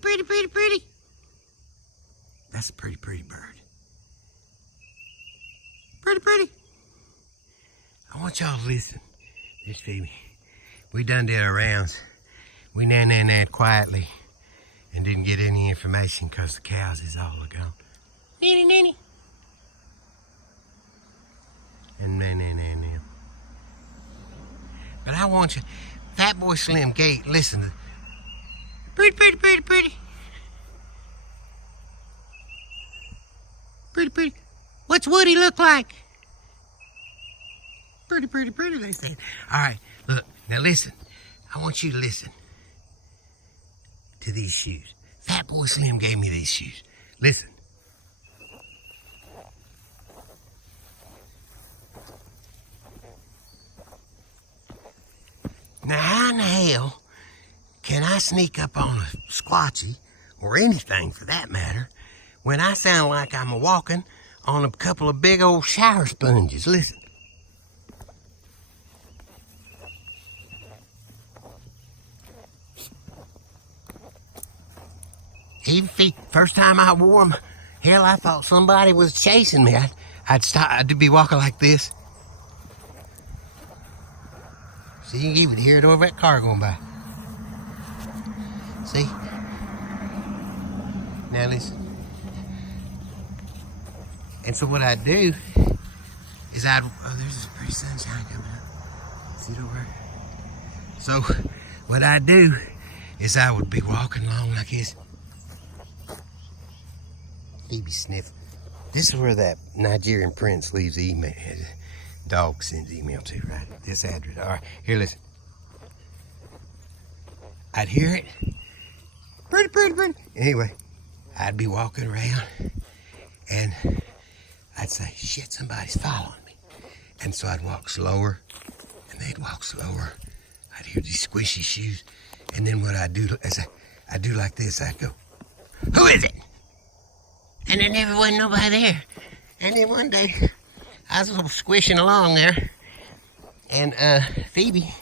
pretty, pretty, pretty. That's a pretty, pretty bird. Pretty, pretty. I want y'all to listen. This Phoebe. We done did our rounds. We nan quietly and didn't get any information because the cows is all gone. Nanny, nanny. And nan. But I want you, Fat Boy Slim Gate, listen. Pretty, pretty, pretty, pretty. Pretty, pretty. What's Woody look like? Pretty, pretty, pretty, they said. All right, look, now listen. I want you to listen to these shoes. Fat Boy Slim gave me these shoes. Listen. Now, how in the hell can I sneak up on a Squatchy, or anything for that matter, when I sound like I'm walking on a couple of big old shower sponges? Listen. Even first time I wore them, hell, I thought somebody was chasing me. I'd stop, I'd be walking like this. See, you can even hear it over that car going by. See? Now listen. And so what I'd do is oh, there's this pretty sunshine coming up. See it over there? So what I'd do is I would be walking along like this. Phoebe sniff. This is where that Nigerian prince leaves email. Dog sends email to, right? This address. All right, here, listen. I'd hear it. Pretty, pretty, pretty. Anyway, I'd be walking around and I'd say, shit, somebody's following me. And so I'd walk slower and they'd walk slower. I'd hear these squishy shoes. And then what I'd do is I'd do like this. I'd go, who is it? And there never was nobody there. And then one day, I was squishing along there, and Phoebe,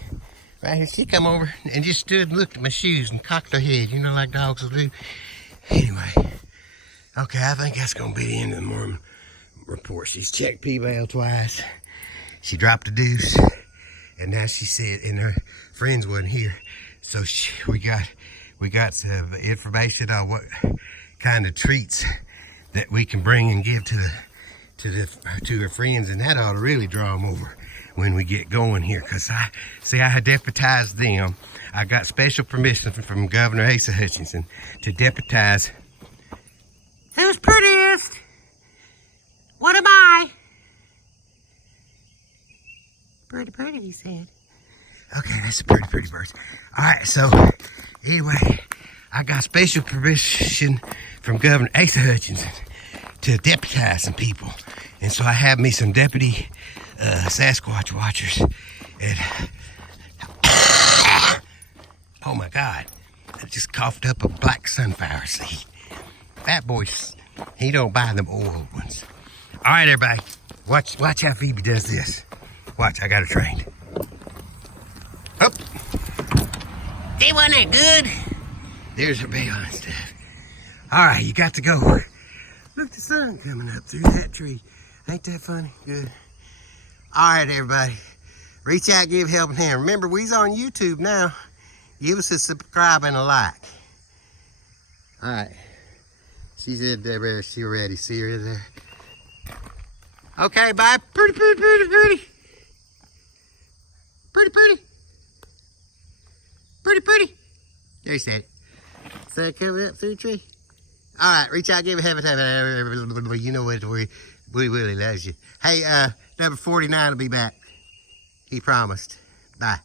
right here, she come over and just stood and looked at my shoes and cocked her head, you know, like dogs will do. Anyway, okay, I think that's gonna be the end of the morning report. She's checked P-Val twice. She dropped a deuce, and now she said, and her friends wasn't here, so we got some information on what kind of treats that we can bring and give to her friends, and that ought to really draw them over when we get going here, because I had deputized them. I got special permission from Governor Asa Hutchinson to deputize. Who's prettiest? What am I? Pretty, pretty, he said. Okay, that's a pretty, pretty bird. All right, so anyway, I got special permission from Governor Asa Hutchinson to deputize some people. And so I have me some deputy Sasquatch watchers. And oh my God, I just coughed up a black sunflower seed. Fat Boy, he don't buy them old ones. All right, everybody, watch how Phoebe does this. Watch, I got her trained. Up. They wasn't that good. There's her bail and stuff. All right, you got to go. Look, the sun coming up through that tree. Ain't that funny? Good. All right, everybody. Reach out, give a helping hand. Remember, we's on YouTube now. Give us a subscribe and a like. All right. She said there, she ready. See her there. Okay, bye. Pretty, pretty, pretty, pretty. Pretty, pretty. Pretty, pretty. There you said it. Sun coming up through the tree. All right, reach out, give a happy time. You know what, we really loves you. Hey, number 49 will be back. He promised. Bye.